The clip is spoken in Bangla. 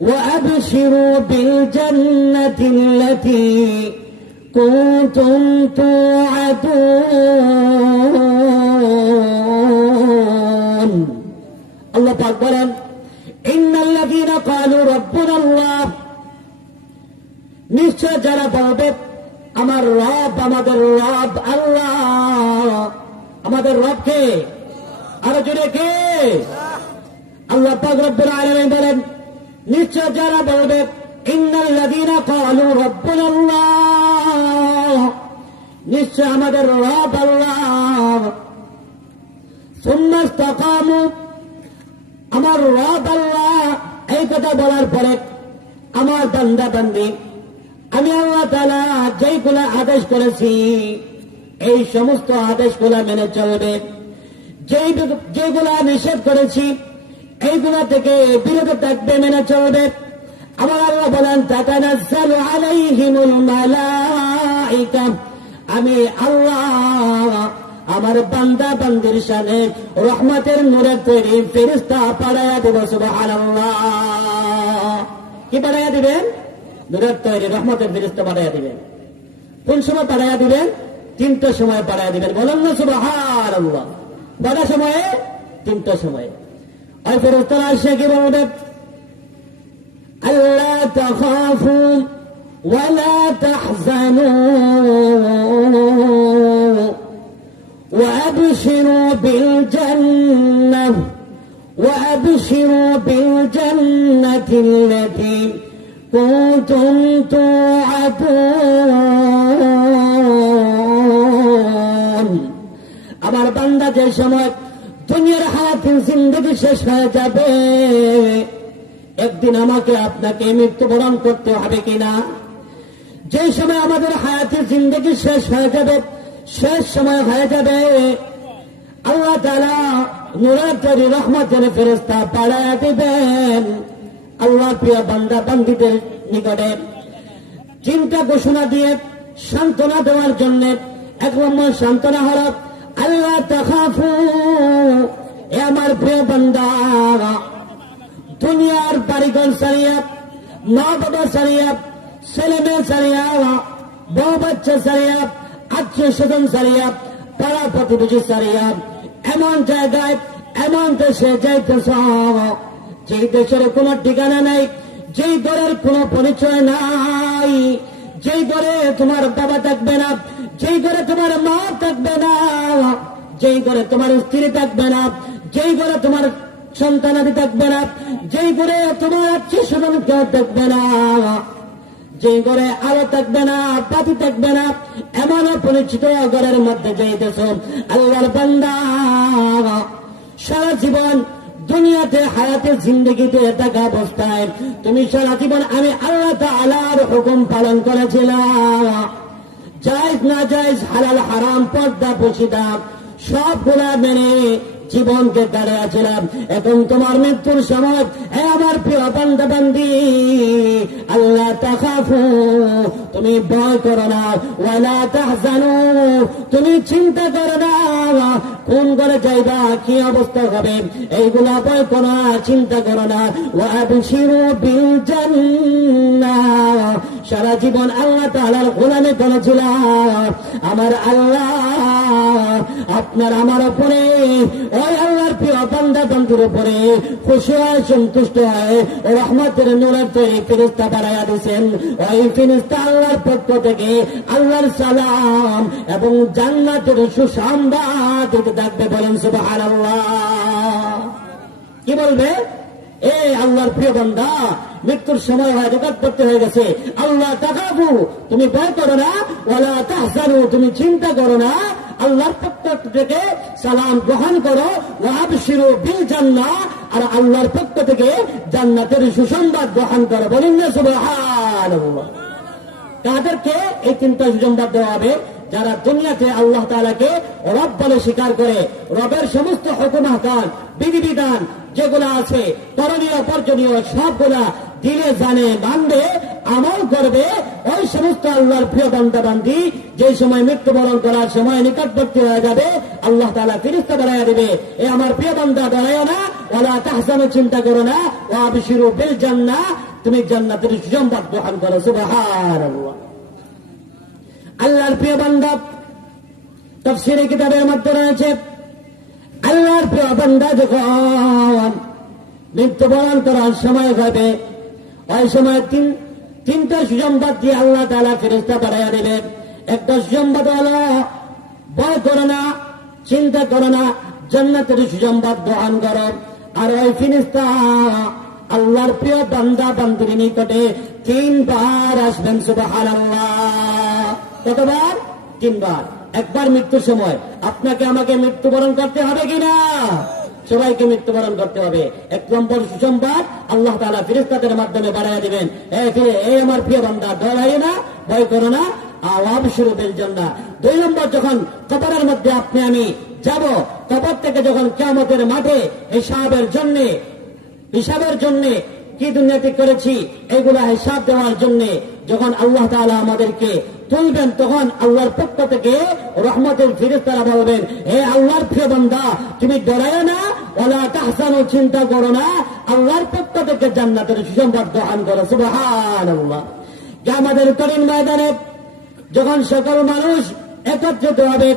وأبشروا بالجنة التي كنتم توعدون الله পাক বলেন إن الذين قالوا ربنا الله নিশ্চয় যারা বলবে আমার রব আমাদের রব আল্লাহ আমাদের রব কে আরো জোরে কে আল্লাহ পাক রব্বুল আলামিন বলেন নিশ্চয় যারা বলবে ইন্নাল্লাযীনা ক্বালু রাব্বুনাল্লাহ নিশ্চয় আমাদের রব আল্লাহ সুম্মা ইসতাকামু আমার রব আল্লাহ এই কথা বলার পরে আমার বান্দা বান্দি আমি আল্লাহ তাআলা যেগুলা আদেশ করেছি এই সমস্ত আদেশগুলা মেনে চলবে যেগুলা নিষেধ করেছি এইগুলা থেকে বিরত থাকবে মেনে চলবে আমার আল্লাহ বলেন তাতানাজ্জালু আলাইহিমুল মালাইকা আমি আল্লাহ আমার বান্দা বান্দির শানে রহমতের নূরের তৈরি ফেরেশতা পাঠায়া দেব সুবহানাল্লাহ কি পাঠায়া দিবেন নূরের তৈরি রহমতের ফেরেশতা পাঠায়া দিবেন কোন সময় পাঠায়া দিবেন তিনটা সময় পাঠায়া দিবেন বলেন না সুবহানাল্লাহ কয়টা সময়ে তিনটা সময়ে ওই ফেরেশতারা এসে কি বলবে আল্লা তাখাফু ওয়ালা তাহজানু وأبشروا بالجنة التي كنتم توعدون আমার বান্দা যে সময় দুনিয়ার হায়াতের জিন্দেগি শেষ হয়ে যাবে একদিন আমাকে আপনাকে মৃত্যুবরণ করতে হবে কিনা যে সময় আমাদের হায়াতের জিন্দেগি শেষ হয়ে যাবে শেষ সময় হয়ে যাবে আল্লাহ তাআলা নূরের তৈরি রহমতের ফেরেশতা পাঠায়া দিবেন আল্লাহ প্রিয় বান্দা বান্দীদের নিকটে চিন্তা ঘোষণা দিয়ে সান্ত্বনা দেওয়ার জন্য এক নম্বর সান্ত্বনা হল আল্লাহ তাখাফু এ আমার প্রিয় বান্দা দুনিয়ার বাড়িঘর ছাড়িয়া মা বাবা ছাড়িয়া ছেলে মেয়ে ছাড়িয়া বউ বাচ্চা ছাড়িয়া আত্মীয় স্বজন ছাড়িয়া পাড়া প্রতিবেশী ছাড়িয়া এমন জায়গায় এমন দেশে যাইতেছ যেই দেশের কোনো ঠিকানা নাই যেই ঘরের কোনো পরিচয় নাই যেই ঘরে তোমার বাবা থাকবে না যেই ঘরে তোমার মা থাকবে না যেই ঘরে তোমার স্ত্রী থাকবে না যেই ঘরে তোমার সন্তানাদি থাকবে না যেই ঘরে তোমার আত্মীয় স্বজন কেউ থাকবে না যেই ঘরে আলো থাকবে না বাতি থাকবে না এমন পরিচিত ঘরের মধ্যে যাইতেছ আল্লাহর বান্দা সারা জীবন দুনিয়াতে হায়াতে জিন্দগিতে থাকা অবস্থায় তুমি সারা জীবন আমি আল্লাহ তাআলার হুকুম পালন করেছিলাম জায়েজ না জায়েজ হালাল হারাম পর্দা পর্দা সবগুলা মেনে জীবনকে দাঁড়িয়েছিলাম এখন তোমার মৃত্যুর সময় আমার প্রিয় বান্দা বান্দি আল্লাহ তাখাফু তুমি ভয় করো না ওয়ালা তাহজানু তুমি চিন্তা করো না কোন ঘরে যাইবা কি অবস্থা হবে এইগুলা ভয় করো না চিন্তা করো না ওয়াবশিরু বিল জান্নাহ সারা জীবন আল্লাহ তাআলার গোলামি করেছিলাম আমার আল্লাহ আপনার আমার উপরে ওই আল্লাহর প্রিয় বান্দা বান্দির উপরে খুশি হয় সন্তুষ্ট হয় রহমতের নূরের তৈরি ফেরেশতা পাঠাইয়া দিয়েছেন ওই ফেরেশতা আল্লাহর পক্ষ থেকে আল্লাহর সালাম এবং জান্নাতের সুসংবাদ দিতে থাকবে বলেন সুবহানাল্লাহ কি বলবে এ আল্লাহর প্রিয় বান্দা মৃত্যুর সময় হয় নিকটবর্তী হয়ে গেছে আল্লাহ তাখাফু তুমি ভয় করো না ওয়ালা তাহজানু তুমি চিন্তা করো না আল্লাহর পক্ষ থেকে সালাম গ্রহণ করো ওয়াবশিরু বিল জান্নাহ আর আল্লাহর পক্ষ থেকে জান্নাতের সুসংবাদ গ্রহণ করো বলেন না সুবহানাল্লাহ কাদেরকে এই তিনটা সুসংবাদ দেওয়া হবে যারা দুনিয়াতে আল্লাহ তাআলাকে রব বলে স্বীকার করে রবের সমস্ত হুকুম আহকাম বিধিবিধান যেগুলো আছে করণীয় বর্জনীয় সবগুলা দিলে জানে মানবে আমল করবে ওই সমস্ত আল্লাহর প্রিয় বান্দা বান্দি যে সময় মৃত্যুবরণ করার সময় নিকটবর্তী হয়ে যাবে আল্লাহ তাআলা ফেরেশতা বাড়াইয়া দেবে এ আমার প্রিয় বান্দা দাঁড়ায় না ওয়ালা তাহজানু চিন্তা করো না ওয়াবশিরু বিল জান্নাহ তুমি জান্নাতের সুসংবাদ বহন করো। সুবহানাল্লাহ। আল্লাহর প্রিয় বান্দা, তাফসীরে কিতাবের মধ্যে রয়েছে, আল্লাহর প্রিয় বান্দা যখন মৃত্যুবরণ করার সময় হবে, ওই সময় তিনটা সুসংবাদ দিয়ে আল্লাহ তাআলা ফেরেশতা পাঠাইয়া দিবেন। একটা সুসংবাদ হলো, ভয় করো না, চিন্তা করো না, জান্নাতের সুসংবাদ বহন করো। আর ওই ফেরেশতা আল্লাহর প্রিয় বান্দা বান্দির নিকটে 3 বার আসবেন। সুবহানাল্লাহ। কতবার? 3 বার। একবার মৃত্যুর সময় আপনাকে আমাকে মৃত্যুবরণ করতে হবে কিনা? সবাইকে মৃত্যুবরণ করতে হবে। 1 নম্বর সুসংবাদ আল্লাহ তাআলা ফেরেশতাদের মাধ্যমে বাড়াইয়া দিবেন, এই আমার প্রিয় বান্দা, ডরাইও না, ভয় করো না, আওয়াবশিরু বিল জান্নাহ। 2 নম্বর, যখন কবরের মধ্যে আপনি আমি যাব, কবর থেকে যখন কিয়ামতের মাঠে হিসাবের জন্য কি দুনিয়াতে করেছি এগুলা হিসাব দেওয়ার জন্য যখন আল্লাহ তাআলা আমাদেরকে তুলবেন, তখন আল্লাহর পক্ষ থেকে রহমতের ফেরেশতারা বলবেন, হে আল্লাহর প্রিয় বান্দা, তুমি ডরায়ো না, ওয়ালা তাহজানু, চিন্তা করো না, আল্লাহর পক্ষ থেকে জান্নাতের সুসংবাদ বহন করো। সুবহানাল্লাহ। কিয়ামতের কঠিন ময়দানে যখন সকল মানুষ একত্রিত হবে,